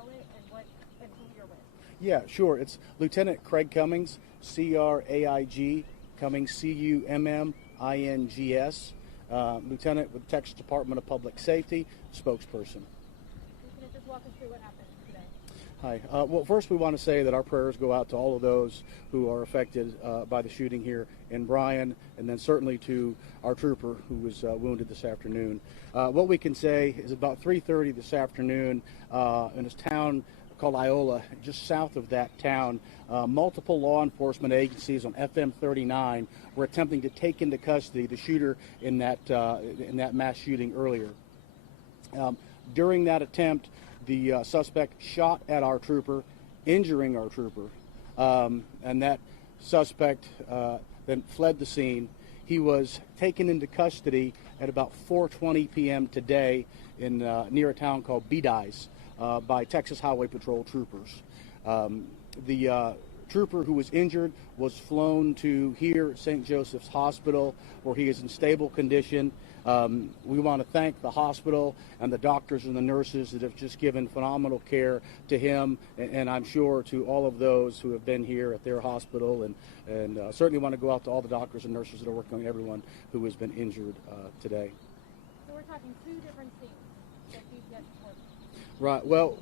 spell it and who you're with? Yeah, sure. It's Lieutenant Craig Cummings, C-R-A-I-G, Cummings, C-U-M-M-I-N-G-S, Lieutenant with Texas Department of Public Safety, spokesperson. Lieutenant, just walk us through what happened today. Hi. Well, first we want to say that our prayers go out to all of those who are affected by the shooting here in Bryan, and then certainly to our trooper who was wounded this afternoon. What we can say is about 3:30 this afternoon in a town called Iola, just south of that town, multiple law enforcement agencies on FM 39 were attempting to take into custody the shooter in that mass shooting earlier. During that attempt, the suspect shot at our trooper, injuring our trooper, and that suspect then fled the scene. He was taken into custody at about 4:20 p.m. today in near a town called Bedias by Texas Highway Patrol troopers. The trooper who was injured was flown to here, St. Joseph's Hospital, where he is in stable condition. We want to thank the hospital and the doctors and the nurses that have just given phenomenal care to him, and I'm sure to all of those who have been here at their hospital, and certainly want to go out to all the doctors and nurses that are working on everyone who has been injured today. So we're talking two different scenes that DPS is working. Right. Well,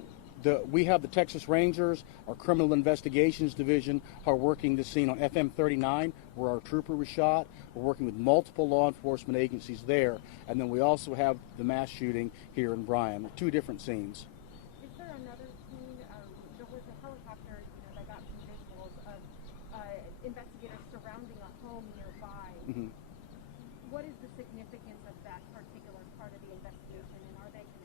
we have the Texas Rangers, our Criminal Investigations Division, are working the scene on FM 39 where our trooper was shot. We're working with multiple law enforcement agencies there, and then we also have the mass shooting here in Bryan. Two different scenes. Is there another scene? There was a helicopter that got some visuals of investigators surrounding a home nearby. Mm-hmm. What is the significance of that particular part of the investigation, and are they connected?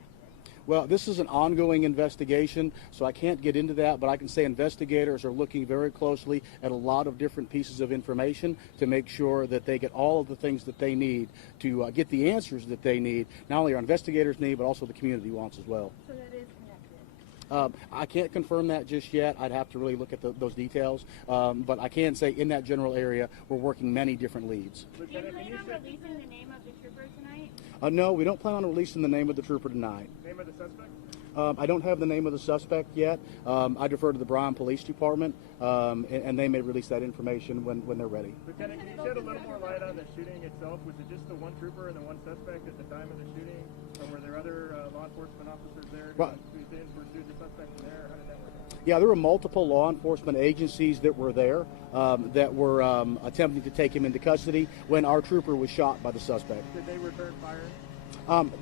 Well, this is an ongoing investigation, so I can't get into that, but I can say investigators are looking very closely at a lot of different pieces of information to make sure that they get all of the things that they need to get the answers that they need, not only our investigators need, but also the community wants as well. So that is connected? I can't confirm that just yet. I'd have to really look at those details, but I can say in that general area, we're working many different leads. Do you plan on releasing the name of the trooper tonight? No, we don't plan on releasing the name of the trooper tonight. Name of the suspect? I don't have the name of the suspect yet. I defer to the Bryan Police Department, and they may release that information when they're ready. Lieutenant, can you shed a little more light on the shooting itself? Was it just the one trooper and the one suspect at the time of the shooting, or were there other law enforcement officers there who pursued the suspect from there? How did that work? Yeah, there were multiple law enforcement agencies that were there that were attempting to take him into custody when our trooper was shot by the suspect. Did they return fire?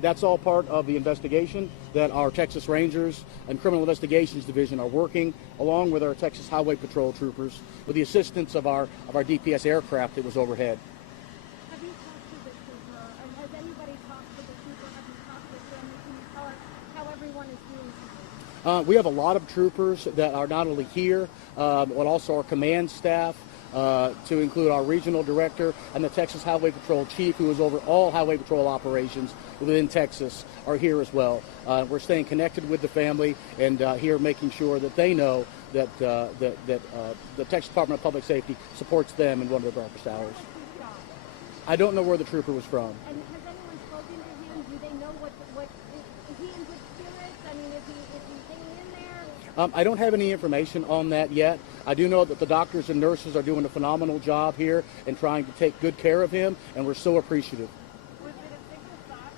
That's all part of the investigation that our Texas Rangers and Criminal Investigations Division are working, along with our Texas Highway Patrol troopers, with the assistance of our DPS aircraft that was overhead. Have you talked to the trooper, and has anybody talked to the trooper? Have you talked to them? Can you tell us how everyone is doing today? We have a lot of troopers that are not only here, but also our command staff, to include our regional director and the Texas Highway Patrol chief, who is over all highway patrol operations within Texas, are here as well. We're staying connected with the family and here making sure that they know that the Texas Department of Public Safety supports them in one of their darkest hours. I don't know where the trooper was from. And has anyone spoken to him? Do they know what is he in good spirits? I mean, is he hanging in there? I don't have any information on that yet. I do know that the doctors and nurses are doing a phenomenal job here and trying to take good care of him, and we're so appreciative. Was it a single shot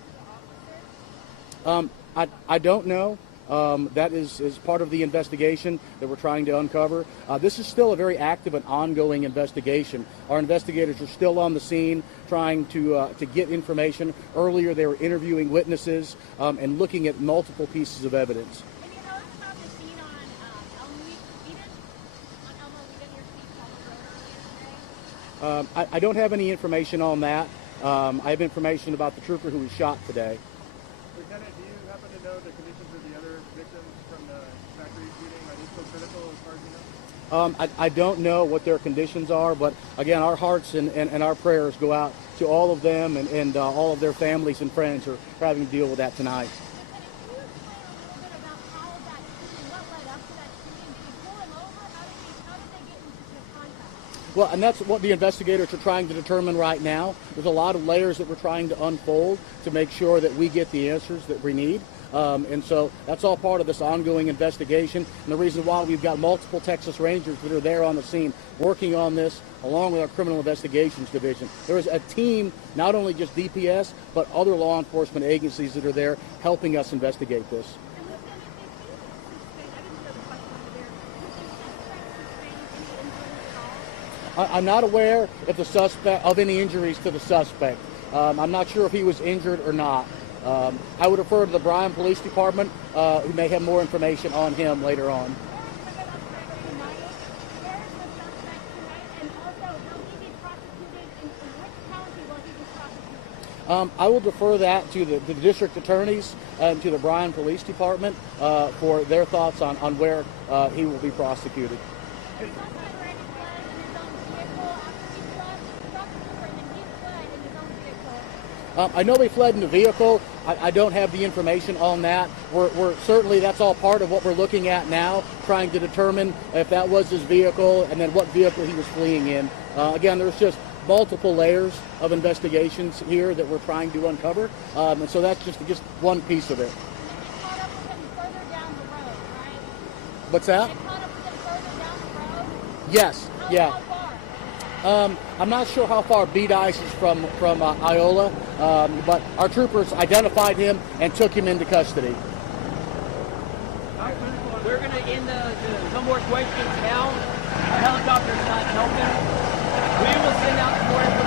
to the officer? I don't know. That is part of the investigation that we're trying to uncover. This is still a very active and ongoing investigation. Our investigators are still on the scene trying to get information. Earlier they were interviewing witnesses and looking at multiple pieces of evidence. Can you tell us about the scene on Elmo Eden, your seat on the road earlier today? I don't have any information on that. I have information about the trooper who was shot today. Lieutenant, do you happen to know the conditions of the other victims from the factory shooting? Are they still critical as far as you know? I don't know what their conditions are, but again, our hearts and our prayers go out to all of them and all of their families and friends who are having to deal with that tonight. Well, and that's what the investigators are trying to determine right now. There's a lot of layers that we're trying to unfold to make sure that we get the answers that we need. And so that's all part of this ongoing investigation. And the reason why we've got multiple Texas Rangers that are there on the scene working on this, along with our Criminal Investigations Division. There is a team, not only just DPS, but other law enforcement agencies that are there helping us investigate this. I'm not aware if the suspect of any injuries to the suspect. I'm not sure if he was injured or not. I would refer to the Bryan Police Department, who may have more information on him later on. I will defer that to the district attorneys and to the Bryan Police Department for their thoughts on where he will be prosecuted. I know he fled in the vehicle. I don't have the information on that. We're certainly, that's all part of what we're looking at now, trying to determine if that was his vehicle and then what vehicle he was fleeing in. Again, there's just multiple layers of investigations here that we're trying to uncover, and so that's just one piece of it. What's that? Yes. Yeah. I'm not sure how far Bedias is from Iola, but our troopers identified him and took him into custody. We're going to end some more questions now. Our helicopter's not helping. We will send out some more information.